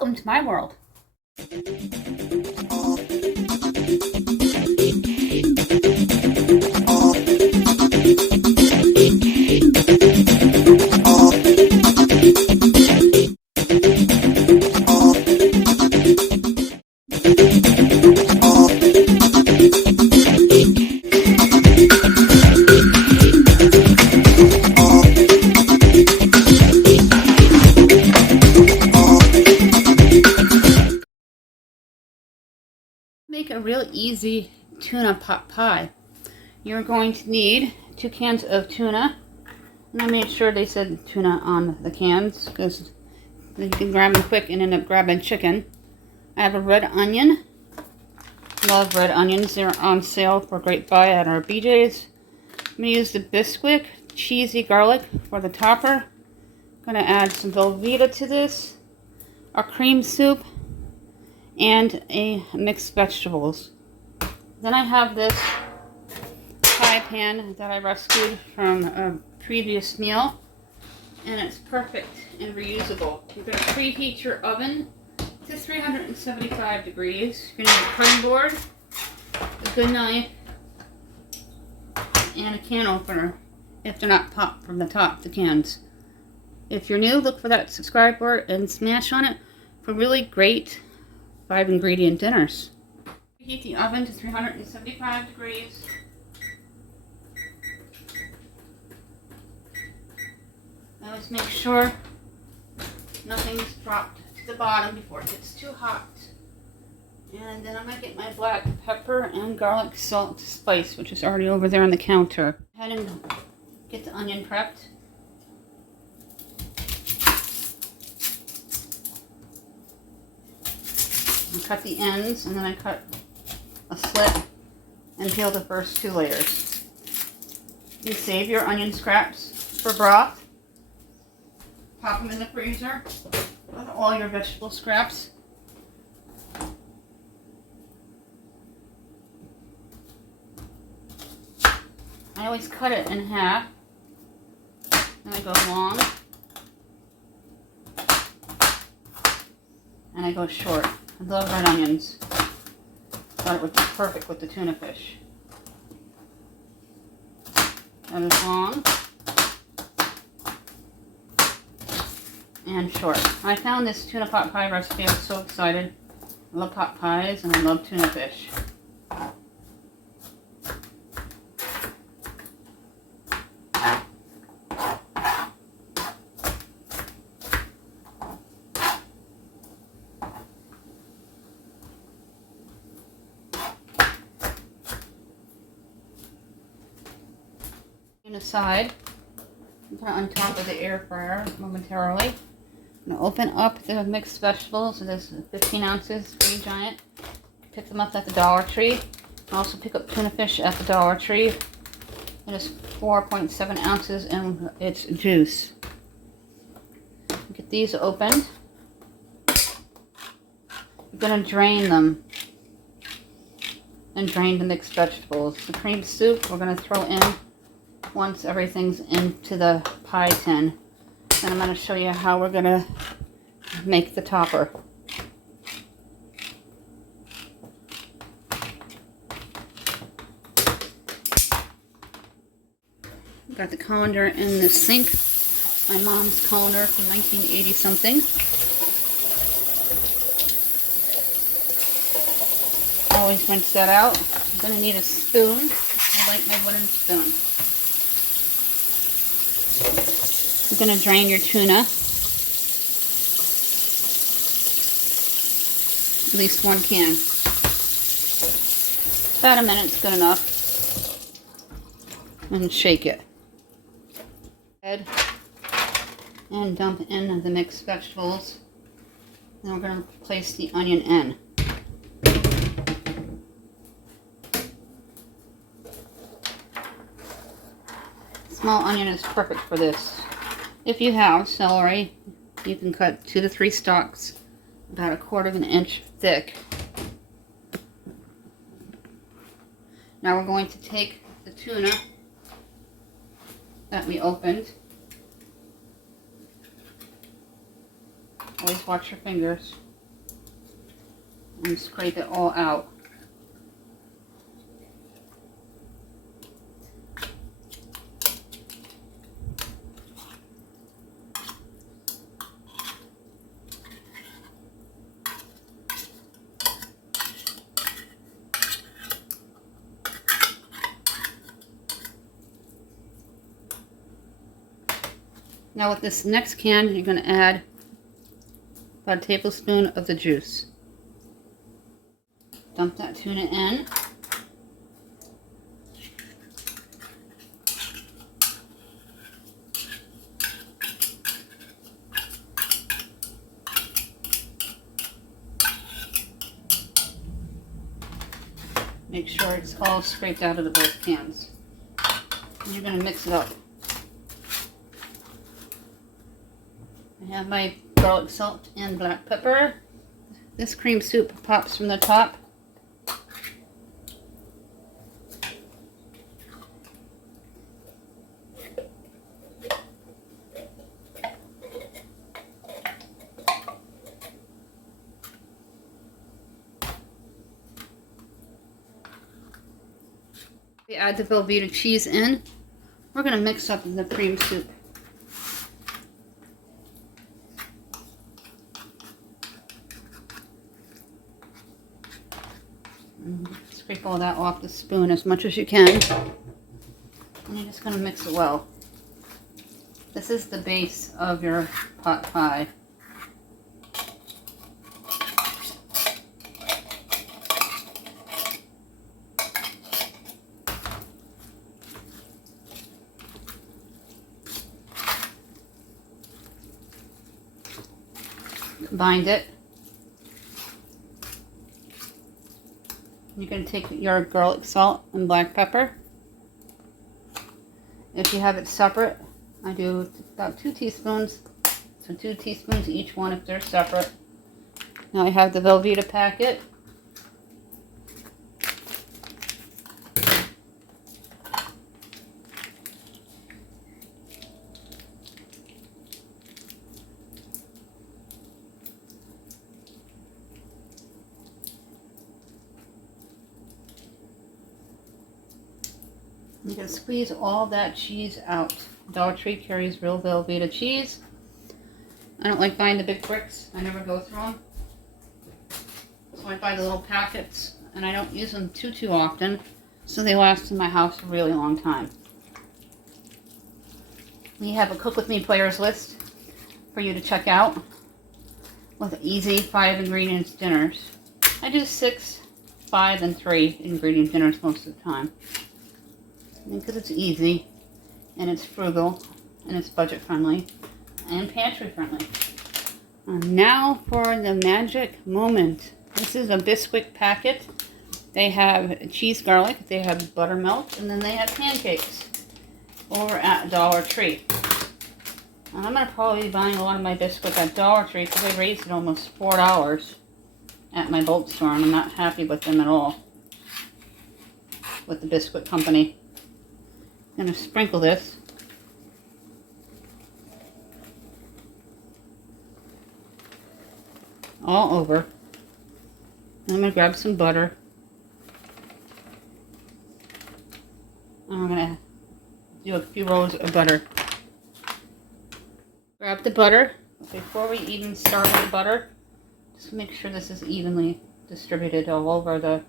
Welcome to my world. Make a real easy tuna pot pie. You're going to need 2 cans of tuna, and I made sure they said tuna on the cans because you can grab them quick and end up grabbing chicken. I have a red onion. Love red onions. They're on sale for a great buy at our BJ's. I'm going to use the Bisquick cheesy garlic for the topper. I'm going to add some Velveeta to this, a cream soup, and a mixed vegetables. Then I have this pie pan that I rescued from a previous meal, and it's perfect and reusable. You're going to preheat your oven to 375 degrees. You're going to need a cutting board, a good knife, and a can opener if they're not popped from the top, the cans. If you're new, look for that subscribe button and smash on it for really great 5-ingredient dinners. Heat the oven to 375 degrees. Always make sure nothing's dropped to the bottom before it gets too hot. And then I'm going to get my black pepper and garlic salt spice, which is already over there on the counter. Go ahead and get the onion prepped. I cut the ends, and then I cut a slit and peel the first 2 layers. You save your onion scraps for broth. Pop them in the freezer with all your vegetable scraps. I always cut it in half. Then I go long. And I go short. I love red onions. Thought it would be perfect with the tuna fish. That is long and short. I found this tuna pot pie recipe. I was so excited. I love pot pies and I love tuna fish. Aside, put it on top of the air fryer momentarily. I'm going to open up the mixed vegetables. So there's 15 ounces, pretty giant. Pick them up at the Dollar Tree. I also pick up tuna fish at the Dollar Tree. It is 4.7 ounces and it's juice. Get these opened. You're going to drain them and drain the mixed vegetables. The cream soup we're going to throw in once everything's into the pie tin. Then I'm going to show you how we're going to make the topper. Got the colander in the sink. My mom's colander from 1980 something. Always rinse that out. I'm going to need a spoon. I like my wooden spoon. You're going to drain your tuna. At least 1 can. About a minute's good enough. And shake it. And dump in the mixed vegetables. Then we're going to place the onion in. Small onion is perfect for this. If you have celery, you can cut 2 to 3 stalks about 1/4 inch thick. Now we're going to take the tuna that we opened. Always watch your fingers. and scrape it all out. Now with this next can, you're going to add about a tablespoon of the juice. Dump that tuna in. Make sure it's all scraped out of the both cans. And you're going to mix it up. I have my garlic salt and black pepper. This cream soup pops from the top. We add the Velveeta cheese in. We're going to mix up the cream soup. Scrape all that off the spoon as much as you can. And you're just going to mix it well. This is the base of your pot pie. Combine it. You're going to take your garlic salt and black pepper. If you have it separate, I do about 2 teaspoons. So 2 teaspoons each one if they're separate. Now I have the Velveeta packet. You can squeeze all that cheese out. Dollar Tree carries real Velveeta cheese. I don't like buying the big bricks. I never go through them. So I buy the little packets, and I don't use them too often, so they last in my house a really long time. We have a Cook With Me players list for you to check out with easy 5 ingredients dinners. I do 6, 5, and 3 ingredient dinners most of the time. Because it's easy, and it's frugal, and it's budget friendly, and pantry friendly. Now for the magic moment. This is a Bisquick packet. They have cheese garlic, they have buttermilk, and then they have pancakes over at Dollar Tree. And I'm going to probably be buying a lot of my Bisquick at Dollar Tree because they raised it almost $4 at my bulk store, and I'm not happy with them at all, with the Bisquick company. I'm going to sprinkle this. All over. And I'm going to grab some butter. And I'm going to do a few rolls of butter. Grab the butter. Before we even start with the butter, just make sure this is evenly distributed all over the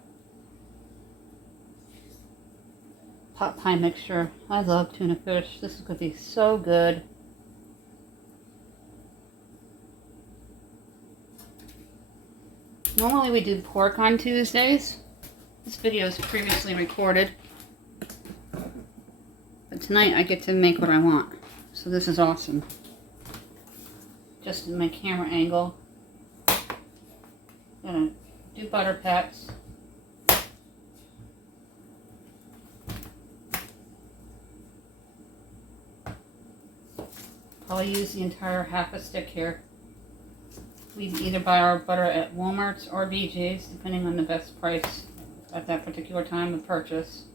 pot pie mixture. I love tuna fish. This is going to be so good. Normally we do pork on Tuesdays. This video is previously recorded. But tonight I get to make what I want. So this is awesome. Just in my camera angle. Gonna do butter pats. I'll use the entire half a stick here. We either buy our butter at Walmart's or BJ's, depending on the best price at that particular time of purchase.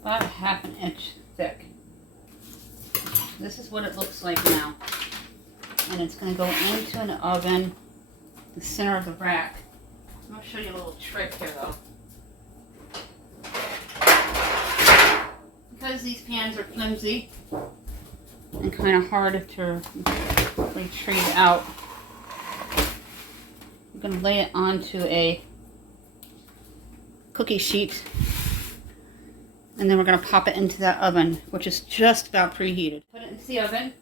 About a half an inch thick. this is what it looks like now. And it's going to go into an oven, the center of the rack. I'm going to show you a little trick here though. Because these pans are flimsy and kind of hard to retrieve out, I'm going to lay it onto a cookie sheet, and then we're going to pop it into that oven, which is just about preheated. Put it into the oven.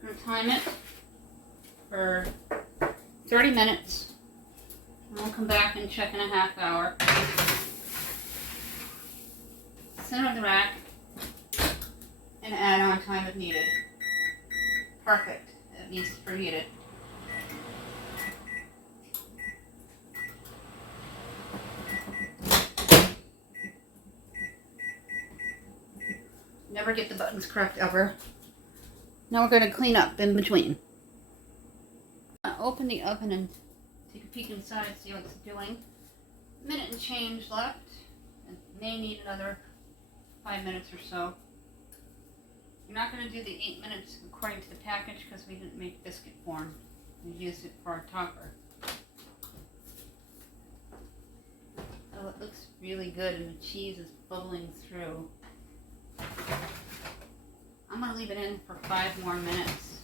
I'm going to time it for 30 minutes. And we'll come back and check in a half hour. Center of the rack, and add on time if needed. Perfect. It needs to preheat it. Never get the buttons correct ever. Now we're going to clean up in between. Open the oven and take a peek inside, see what it's doing. A minute and change left. It may need another 5 minutes or so. You're not going to do the 8 minutes according to the package because we didn't make biscuit form. We used it for our topper. Oh, it looks really good and the cheese is bubbling through. I'm going to leave it in for 5 more minutes.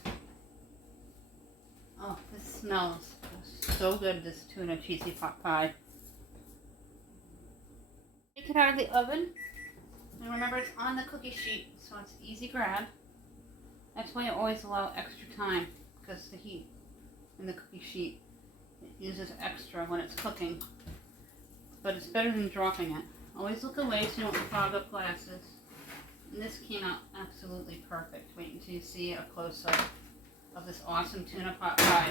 Oh, this smells so good, this tuna cheesy pot pie. Take it out of the oven. And remember, it's on the cookie sheet, so it's easy grab. That's why I always allow extra time, because the heat in the cookie sheet, it uses extra when it's cooking. But it's better than dropping it. Always look away so you don't clog up glasses. And this came out absolutely perfect. Wait until you see a close-up of this awesome tuna pot pie.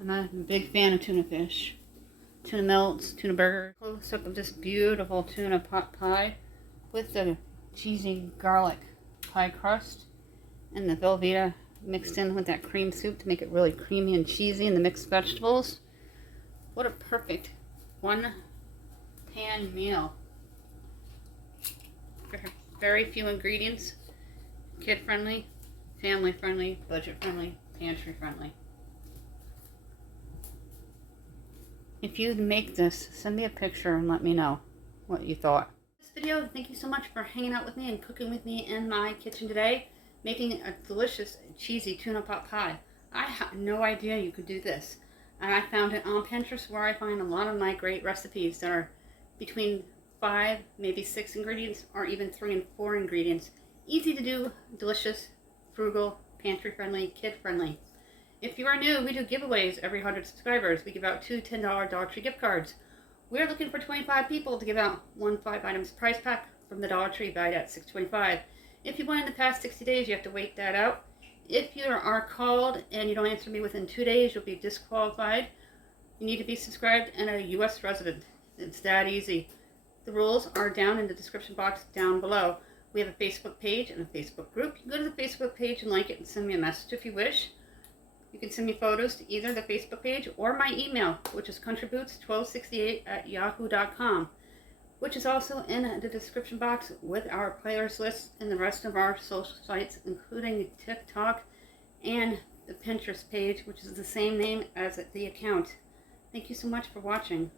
I'm a big fan of tuna fish. Tuna melts, tuna burger. Close-up of this beautiful tuna pot pie with the cheesy garlic pie crust and the Velveeta mixed in with that cream soup to make it really creamy and cheesy, and the mixed vegetables. What a perfect one-pan meal. Very few ingredients. Kid-friendly, family-friendly, budget-friendly, pantry-friendly. If you make this, send me a picture and let me know what you thought. This video, thank you so much for hanging out with me and cooking with me in my kitchen today, making a delicious cheesy tuna pot pie. I had no idea you could do this, and I found it on Pinterest, where I find a lot of my great recipes that are between 5, maybe 6 ingredients, or even 3 and 4 ingredients. Easy to do, delicious, frugal, pantry-friendly, kid-friendly. If you are new, we do giveaways every 100 subscribers. We give out 2 $10 Dollar Tree gift cards. We're looking for 25 people to give out 1 5 items prize pack from the Dollar Tree valued at $6.25. If you won in the past 60 days, you have to wait that out. If you are called and you don't answer me within 2 days, you'll be disqualified. You need to be subscribed and a U.S. resident. It's that easy. The rules are down in the description box down below. We have a Facebook page and a Facebook group. You can go to the Facebook page and like it and send me a message if you wish. You can send me photos to either the Facebook page or my email, which is contributes1268@yahoo.com, which is also in the description box with our players list and the rest of our social sites, including Tik Tok and the Pinterest page, which is the same name as the account. Thank you so much for watching.